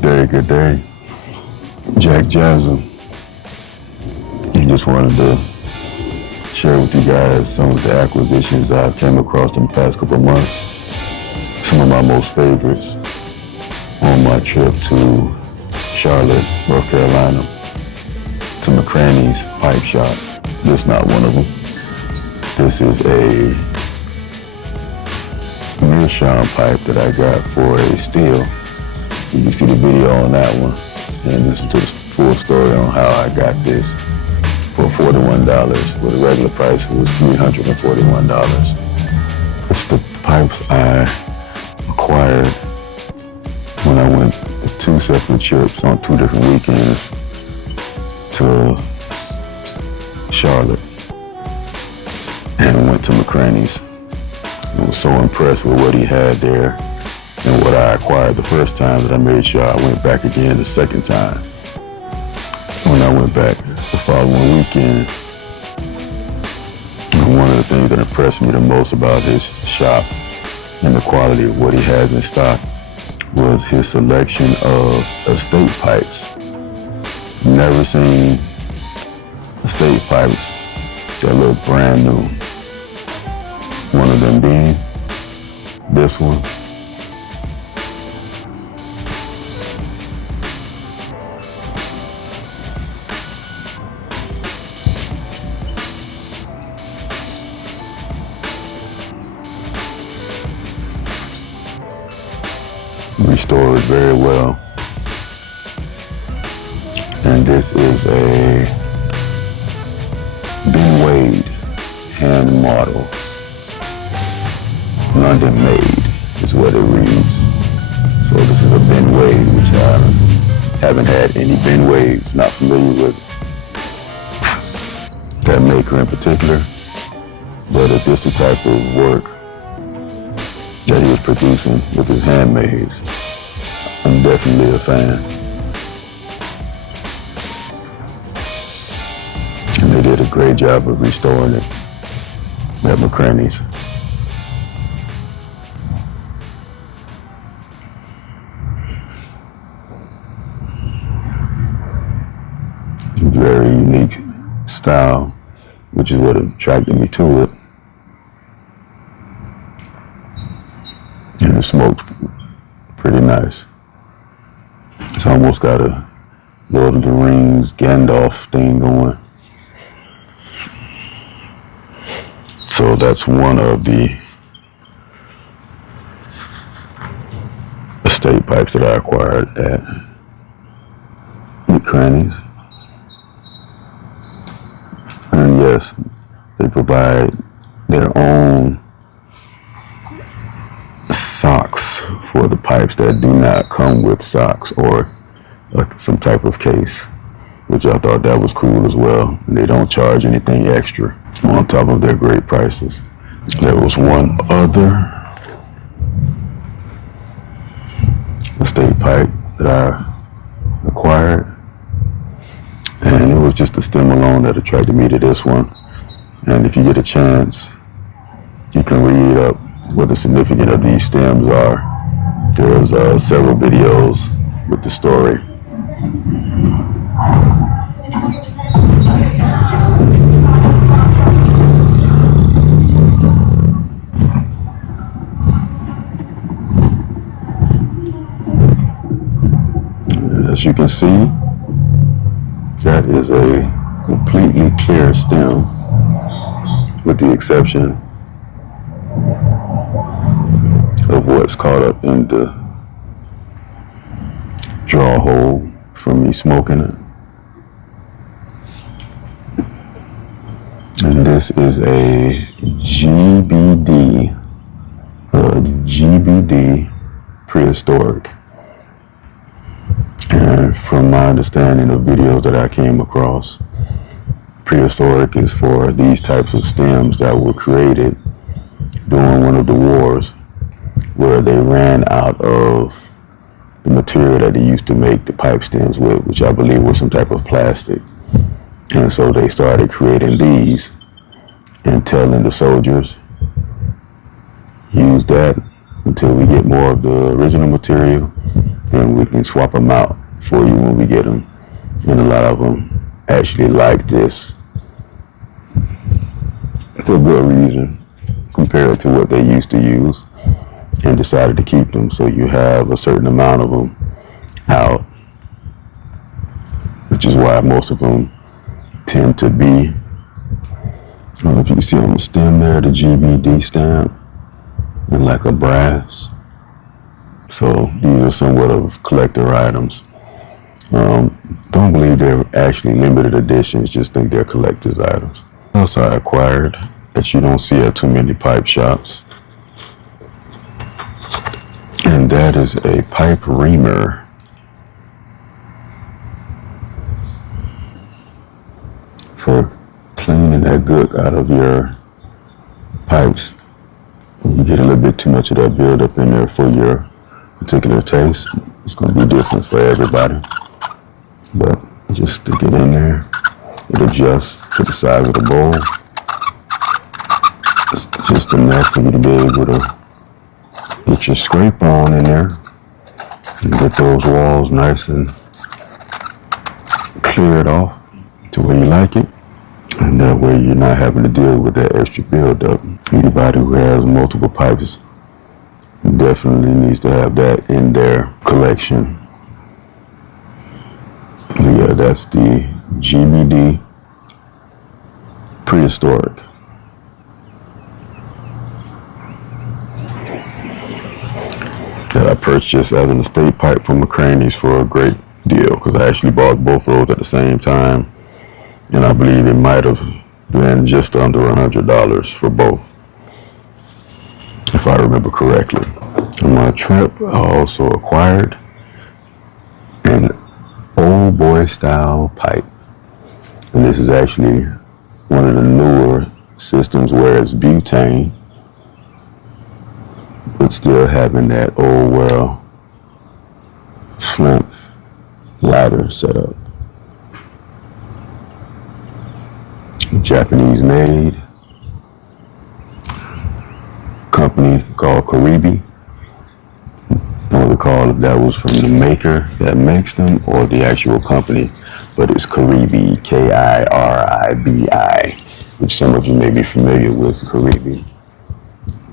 Good day. Jack Jasmine. I just wanted to share with you guys some of the acquisitions I've came across in the past couple of months. Some of my most favorites on my trip to Charlotte, North Carolina, to McCraney's pipe shop. This is not one of them. This is a meerschaum pipe that I got for a steel. You can see the video on that one and listen to the full story on how I got this for $41, where the regular price was $341. It's the pipes I acquired when I went with 2 separate trips on 2 different weekends to Charlotte and went to McCraney's. I was so impressed with what he had there and what I acquired the first time that I made sure I went back again the second time. When I went back the following weekend, one of the things that impressed me the most about his shop and the quality of what he has in stock was his selection of estate pipes. Never seen estate pipes that look brand new. One of them being this one. Restored very well. And this is a Ben Wade hand model. London made is what it reads. So this is a Ben Wade, which I haven't had any Ben Wades, not familiar with that maker in particular. But if this the type of work that he was producing with his handmaids, I'm definitely a fan. And they did a great job of restoring it at McCraney's. Very unique style, which is what attracted me to it. And the smoke's pretty nice. It's almost got a Lord of the Rings Gandalf thing going. So that's one of the estate pipes that I acquired at McCraney's. And yes, they provide their own socks for the pipes that do not come with socks or some type of case, which I thought that was cool as well. And they don't charge anything extra on top of their great prices. There was one other estate pipe that I acquired, and it was just the stem alone that attracted me to this one. And if you get a chance, you can read up what the significance of these stems are. There's several videos with the story. As you can see, that is a completely clear stem, with the exception of what's caught up in the draw hole from me smoking it. And this is a GBD, Prehistoric. And from my understanding of videos that I came across, Prehistoric is for these types of stems that were created during one of the wars where they ran out of the material that they used to make the pipe stems with, which I believe was some type of plastic. And so they started creating these and telling the soldiers, use that until we get more of the original material, then we can swap them out for you when we get them. And a lot of them actually like this for good reason compared to what they used to use, and decided to keep them. So you have a certain amount of them out, which is why most of them tend to be, I don't know if you can see on the stem there, the GBD stamp, and like a brass. So these are somewhat of collector items. Don't believe they're actually limited editions, just think they're collector's items. What else I acquired that you don't see at too many pipe shops, and that is a pipe reamer. For cleaning that gook out of your pipes. You get a little bit too much of that buildup in there for your particular taste. It's going to be different for everybody. But just stick it in there. It adjusts to the size of the bowl. It's just enough for you to be able to get your scrape on in there and get those walls nice and cleared off to where you like it. And that way you're not having to deal with that extra buildup. Anybody who has multiple pipes definitely needs to have that in their collection. Yeah, that's the GBD Prehistoric. That I purchased as an estate pipe from McCraney's for a great deal, because I actually bought both of those at the same time. And I believe it might have been just under $100 for both, if I remember correctly. On my trip, I also acquired an old boy style pipe. And this is actually one of the newer systems where it's butane, but still having that old world flint ladder set up. Japanese made company called Kiribi. Don't recall if that was from the maker that makes them or the actual company, but it's Kiribi, Kiribi, which some of you may be familiar with. Kiribi,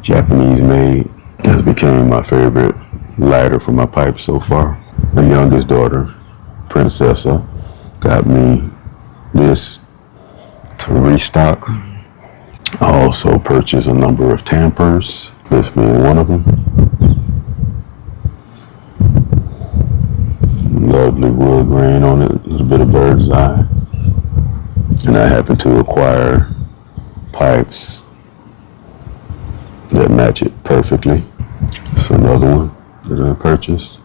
Japanese made, has become my favorite lighter for my pipe so far. My youngest daughter, Princessa, got me this to restock. I also purchased a number of Tampers, this being one of them. Lovely wood grain on it, a little bit of bird's eye. And I happen to acquire pipes that match it perfectly. It's another one that I purchased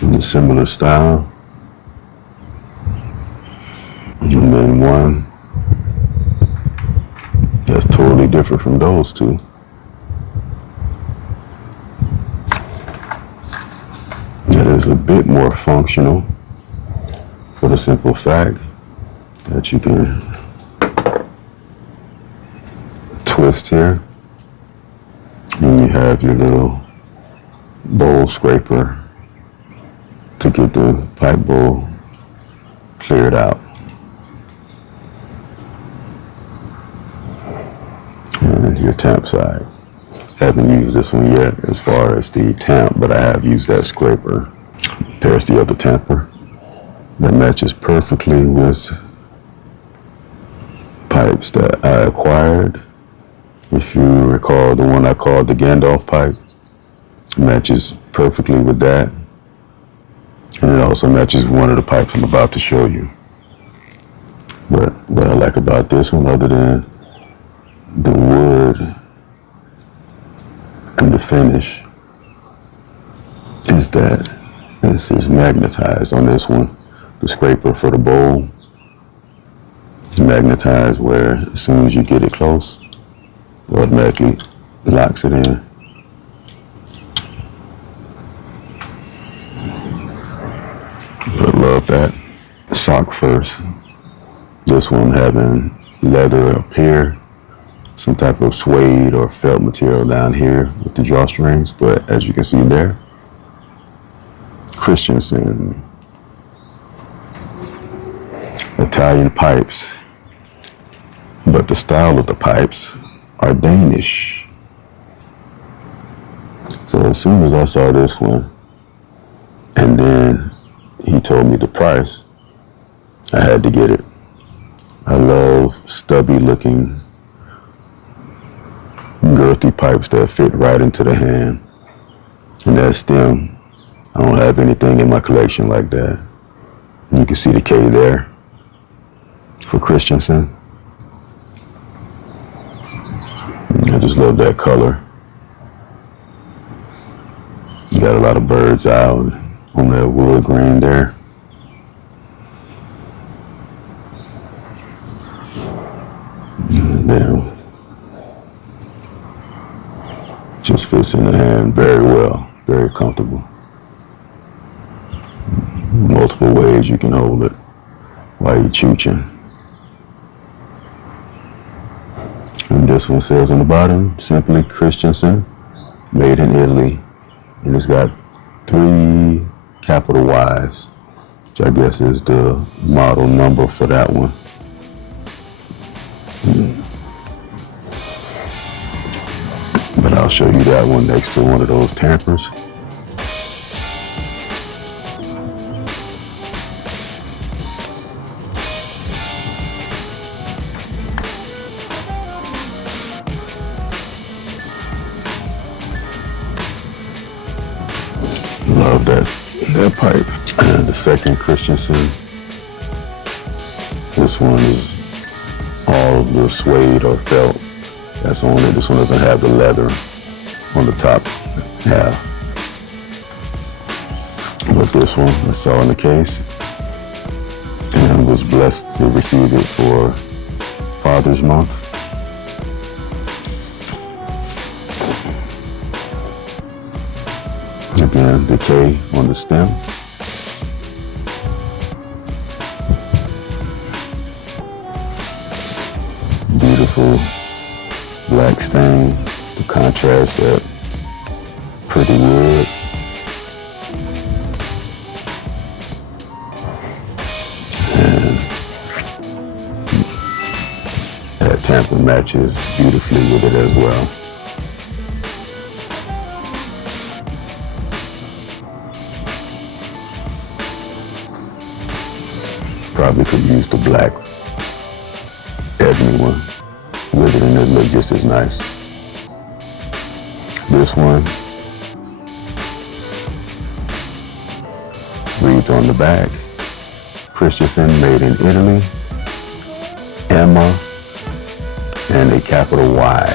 in a similar style. And then one that's totally different from those two. That is a bit more functional, for the simple fact that you can twist here and you have your little bowl scraper to get the pipe bowl cleared out. And your tamp side. Haven't used this one yet as far as the tamp, but I have used that scraper. There's the other tamper that matches perfectly with pipes that I acquired. If you recall, the one I called the Gandalf pipe matches perfectly with that. And it also matches one of the pipes I'm about to show you. But what I like about this one, other than the wood and the finish, is that this is magnetized on this one. The scraper for the bowl is magnetized where as soon as you get it close, it automatically locks it in. But love that. Sock first. This one having leather up here, so some type of suede or felt material down here with the drawstrings, but as you can see there, Kristiansen, Italian pipes, but the style of the pipes are Danish. So as soon as I saw this one, and then he told me the price, I had to get it. I love stubby looking, girthy pipes that fit right into the hand. And that stem, I don't have anything in my collection like that. You can see the K there for Kristiansen. I just love that color. You got a lot of bird's eye on that wood grain there. And then just fits in the hand very well, very comfortable. Multiple ways you can hold it while you're chooching. And this one says on the bottom, simply Kristiansen, made in Italy. And it's got 3 capital Y's, which I guess is the model number for that one. But I'll show you that one next to one of those Tampers. Love that pipe. And the second Kristiansen, this one is all the suede or felt that's on it. This one doesn't have the leather on the top half. But this one I saw in the case and was blessed to receive it for Father's Month. Again, the K on the stem. Beautiful black stain to contrast that pretty wood. And that tamper matches beautifully with it as well. Probably could use the black ebony one with it and it look just as nice. This one reads on the back, Kristiansen, made in Italy, Emma, and a capital Y.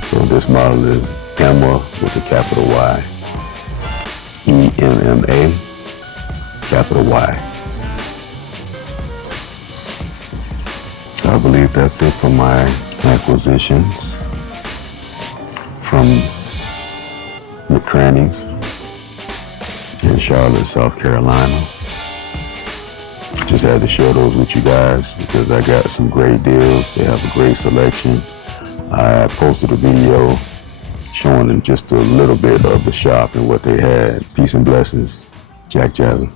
So this model is Emma with a capital Y, EMMA, capital Y. I believe that's it for my acquisitions from McCranny's in Charlotte, South Carolina. Just had to share those with you guys because I got some great deals. They have a great selection. I posted a video showing them just a little bit of the shop and what they had. Peace and blessings. Jack Javin.